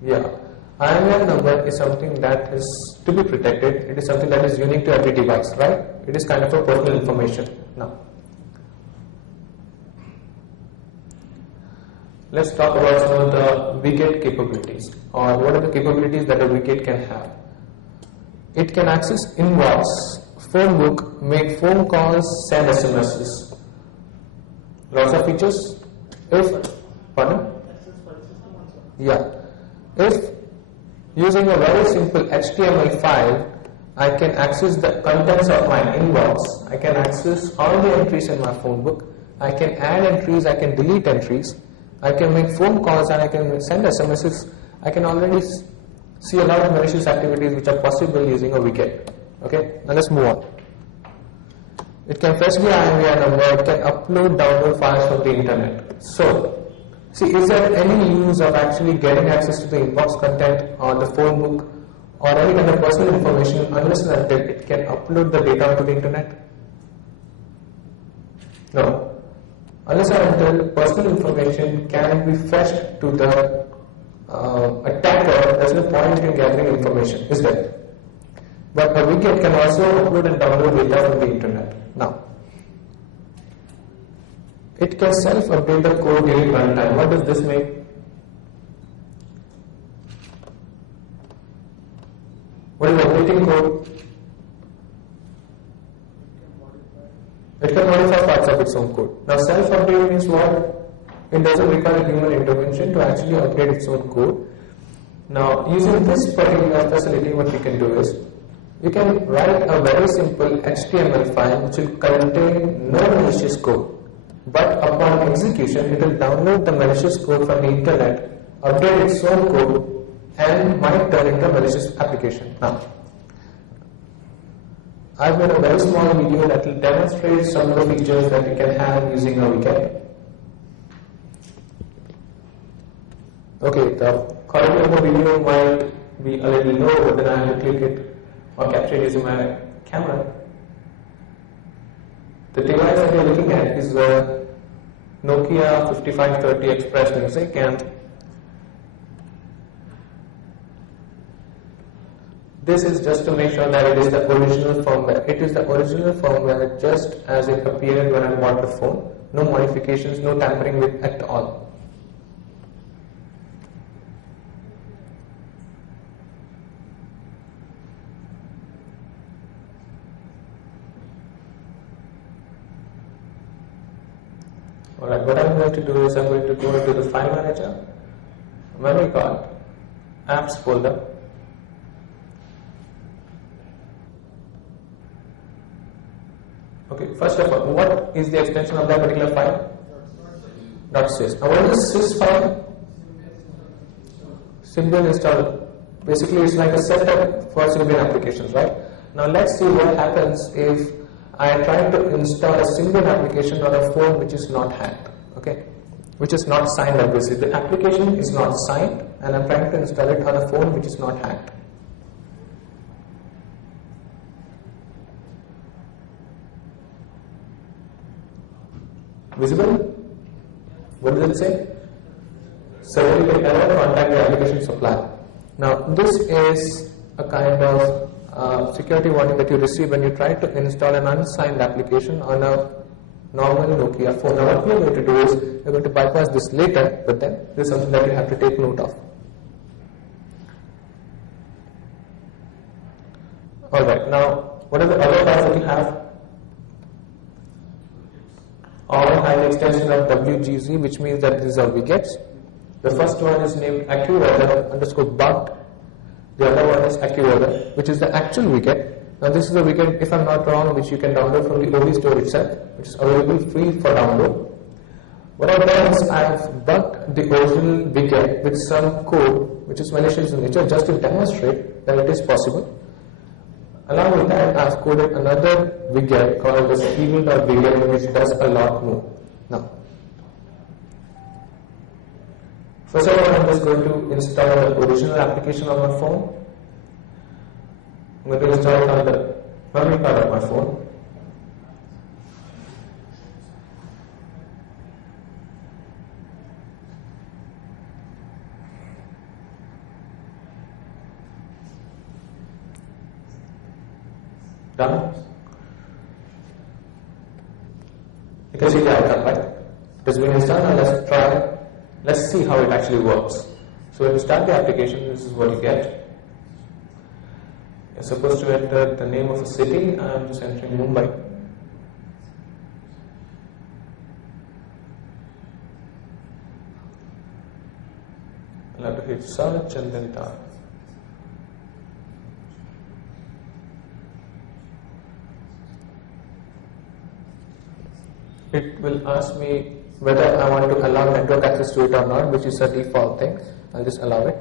Yeah, IMEI number is something that is to be protected. It is something that is unique to every device, right? It is kind of a personal information. Now, let's talk about some of the WeGet capabilities, or what are the capabilities that a WeGet can have. It can access inbox, phone book, make phone calls, send SMSs. Lots of features. Pardon? Yeah. If using a very simple HTML file, I can access the contents of my inbox, I can access all the entries in my phone book, I can add entries, I can delete entries, I can make phone calls and I can send SMSs. I can already see a lot of malicious activities which are possible using a WeGet. Okay, now let's move on. It can fetch the IMEI number, it can upload, download files from the internet. So, see, is there any use of actually getting access to the inbox content or the phone book or any kind of personal information unless and until it can upload the data to the internet? No. Unless and until personal information can be fetched to the attacker, there's no point in gathering information, is there? But a WeGet can also upload and download data from the internet. Now, it can self-update the code during runtime. What does this mean? What is updating code? It can modify parts of its own code. Now, self-update means what? It doesn't require human intervention to actually update its own code. Now, using this particular facility, what we can do is, you can write a very simple HTML file which will contain no malicious code. But upon execution, it will download the malicious code from the internet, update its own code, and might turn into a malicious application. Now, I've made a very small video that will demonstrate some of the features that you can have using a WeGet. Okay, the quality of the video might be a little low, but then I have to click it or capture it using my camera. The device that you're looking at is the Nokia 5530 Express Music, and this is just to make sure that it is the original firmware. It is the original firmware just as it appeared when I bought the phone. No modifications, no tampering with at all. Alright, what I'm going to do is I'm going to go into the file manager, memory card, apps folder. Okay, first of all, what is the extension of that particular file? .sys. Now, what is sys file? Symbian installer. Basically, it's like a setup for Symbian applications, right? Now, let's see what happens if I try to install a Symbian application on a phone which is not hacked, okay? Which is not signed, obviously. The application is not signed, and I'm trying to install it on a phone which is not hacked. Visible? What does it say? Severely error, contact the application supplier. Now, this is a kind of security warning that you receive when you try to install an unsigned application on a normal Nokia phone. Now, what we are going to do is we're going to bypass this later, but then this is something that you have to take note of. Alright, now what are the other files that you have? All have an extension of WGZ, which means that these are WeGets. The first one is named AccuWeather _ bugged. The other one is AccuWeather, which is the actual WeGet. Now, this is a WeGet, if I'm not wrong, which you can download from the OV store itself, which is available free for download. What I've done is I've bugged the original WeGet with some code which is malicious in nature, just to demonstrate that it is possible. Along with that, I've coded another WeGet called as evil.WeGet, which does a lot more. Now, first of all, I'm just going to install the original application on my phone. I'm going to install it on the memory card of my phone. Done? You can see the outcome, right? It has been installed, and let's try. Let's see how it actually works. So when you start the application, this is what you get. You're supposed to enter the name of a city. I'm just entering Mumbai. I'll have to hit search and then type. It will ask me whether I want to allow network access to it or not, which is a default thing. I'll just allow it.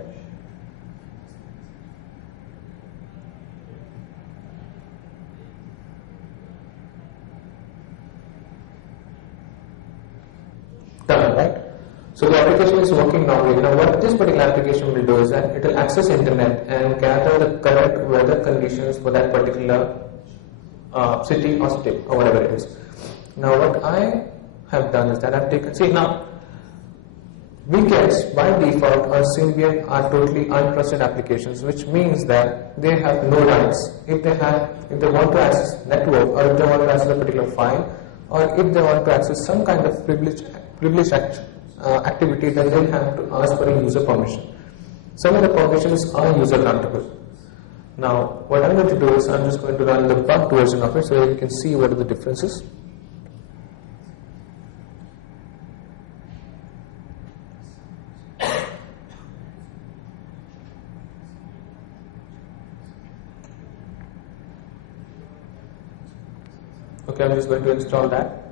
Done, right? So the application is working normally. Now what this particular application will do is that it will access internet and gather the correct weather conditions for that particular city or state or whatever it is. Now what I have done is that I've taken, see now, widgets by default on Symbian are totally untrusted applications, which means that they have no rights. If they want to access network, or if they want to access a particular file, or if they want to access some kind of privileged activity, then they'll have to ask for a user permission. Some of the permissions are user grantable. Now what I'm going to do is I'm just going to run the bugged version of it so that you can see what are the differences. Okay, I'm just going to install that.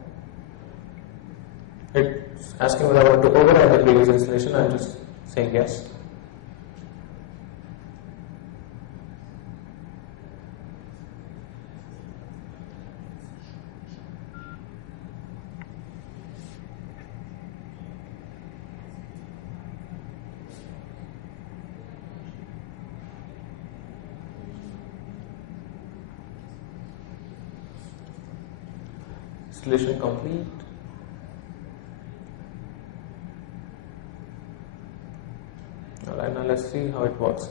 It's asking whether I want to override the previous installation. I'm just saying yes. Installation complete. Alright, now let's see how it works.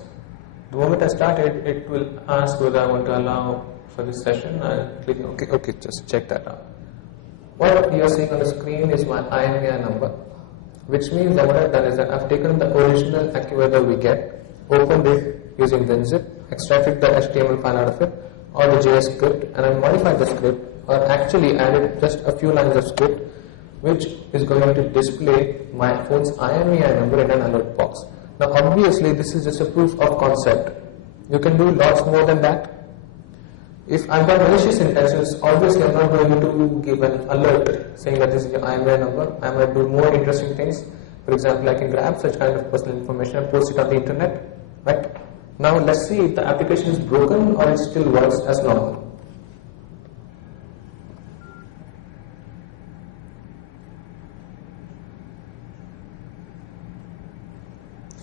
The moment I start it, it will ask whether I want to allow for this session. I'll click OK, just check that out. What you are seeing on the screen is my IMEI number, which means that what I've done is that I've taken the original AccuWeather widget, opened it using WinZip, extracted the HTML file out of it, or the JS script, and I modified the script, or actually added just a few lines of script, which is going to display my phone's IMEI number in an alert box. Now obviously this is just a proof of concept. You can do lots more than that. If I've got malicious intentions, obviously I'm not going to give an alert saying that this is your IMEI number. I might do more interesting things. For example, I can grab such kind of personal information and post it on the internet. Right? Now let's see if the application is broken or it still works as normal.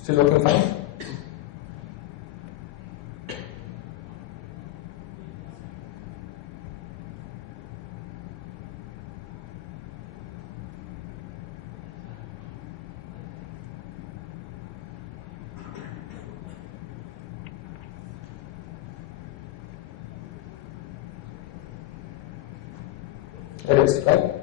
Still working fine? It is, right?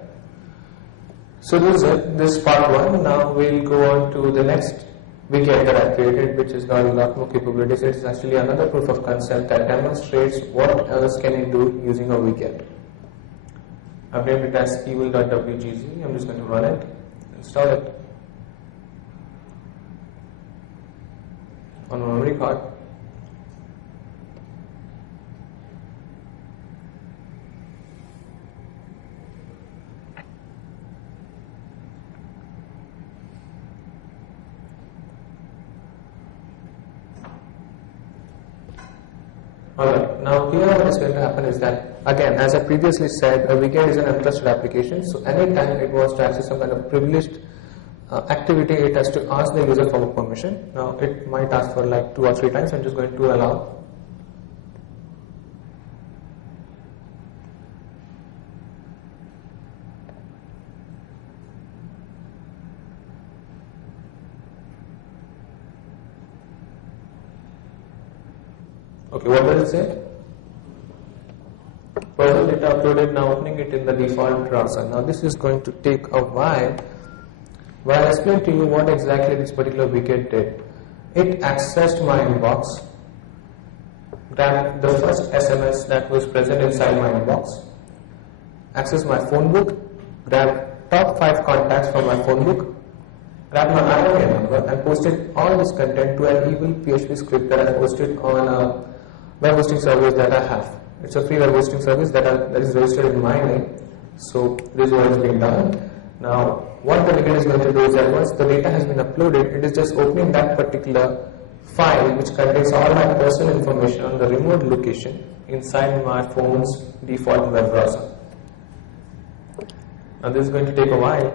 So this is it, this part one. Now we'll go on to the next widget that I created, which has got a lot more capabilities. It's actually another proof of concept that demonstrates what else can you do using a widget. I've named it as evil.wgz. I'm just going to run it, install it on my memory card. Alright, now here what is going to happen is that, again, as I previously said, a widget is an untrusted application, so anytime it wants to access some kind of privileged activity, it has to ask the user for permission. Now it might ask for like 2 or 3 times. I'm just going to allow. Okay, what does it say? version data uploaded, now opening it in the default browser. Now this is going to take a while I explain to you what exactly this particular widget did. It accessed my inbox, grabbed the first SMS that was present inside my inbox, accessed my phone book, grabbed top 5 contacts from my phone book, grabbed my IMEI number and posted all this content to an evil PHP script that I posted on a web hosting service that I have. It's a free web hosting service that is registered in my name. So this is what is being done. Now what the widget is going to do is that once the data has been uploaded, it is just opening that particular file which contains all my personal information on the remote location inside my phone's default web browser. Now this is going to take a while.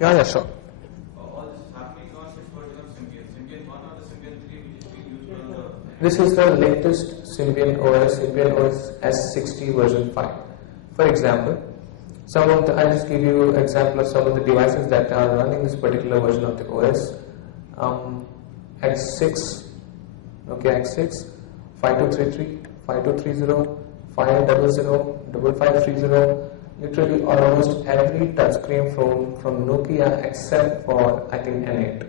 Yeah, sure. All this is happening on this version of Symbian. Symbian 1 or the Symbian 3 which is being used on the... This is the latest Symbian OS S60 version 5. For example, I'll just give you an example of some of the devices that are running this particular version of the OS. X6, Nokia X6, 5233, 5230, 500, 5530, literally almost every touchscreen phone from Nokia except for I think N8.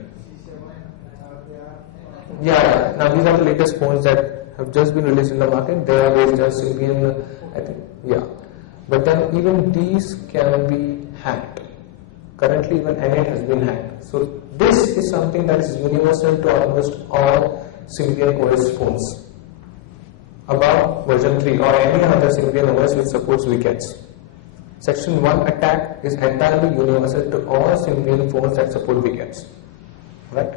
Yeah. Now these are the latest phones that have just been released in the market. They are based on Symbian, I think. Yeah. But then even these can be hacked. Currently even N8 has been hacked. So this is something that is universal to almost all Symbian OS phones above version 3 or any other Symbian OS which supports widgets. Section 1 attack is entirely universal to all Symbian phones that support widgets. Right?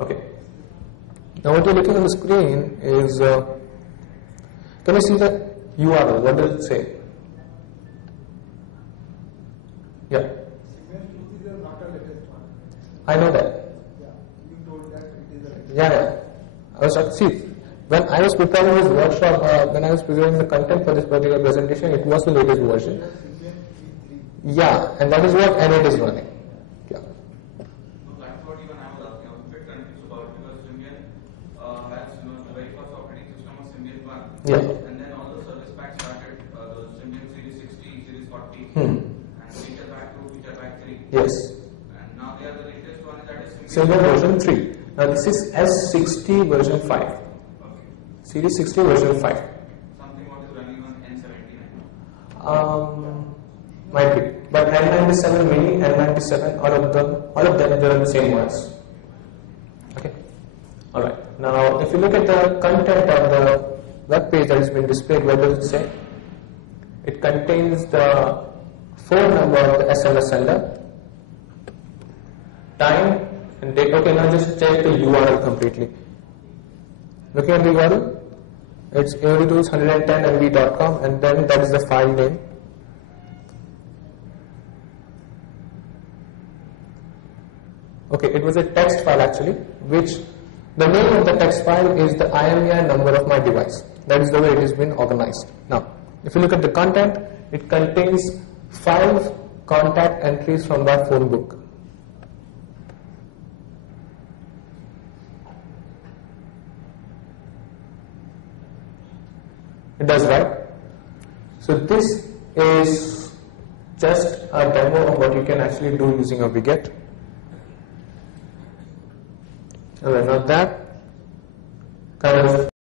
Okay. Now what you're looking on the screen is, can you see the URL? What does it say? Yeah. Symbian 2 is not a latest one. I know that. Yeah. You told that it is a latest. Yeah. See, when I was preparing this workshop, when I was preparing the content for this particular presentation, it was the latest version. Yeah, and that is what N8 is running. Yeah. So that's what even I was asking. I was a bit confused about because Symbian has the very first operating system of Symbian 1. Yeah. And then all the service packs started, the Symbian Series 60, Series 40, and Feature Pack 2, Feature Pack 3. Yes. And now they are the latest one that is Symbian version 3. Now this is S60 version 5. Series 60 version 5. Something what is running on N79. Might be. But N97 mini, N97, all of them, they are the same ones. Okay. Alright. Now, if you look at the content of the web page that has been displayed, what does it say? It contains the phone number of the SMS sender, time, and date. Okay, now just check the URL completely. Looking at the URL, it's avtools110mb.com and then that is the file name. Okay, it was a text file actually, which the name of the text file is the IMEI number of my device. That is the way it has been organized. Now, if you look at the content, it contains 5 contact entries from my phone book. It does, right? So this is just a demo of what you can actually do using a widget. Alright, now that kind of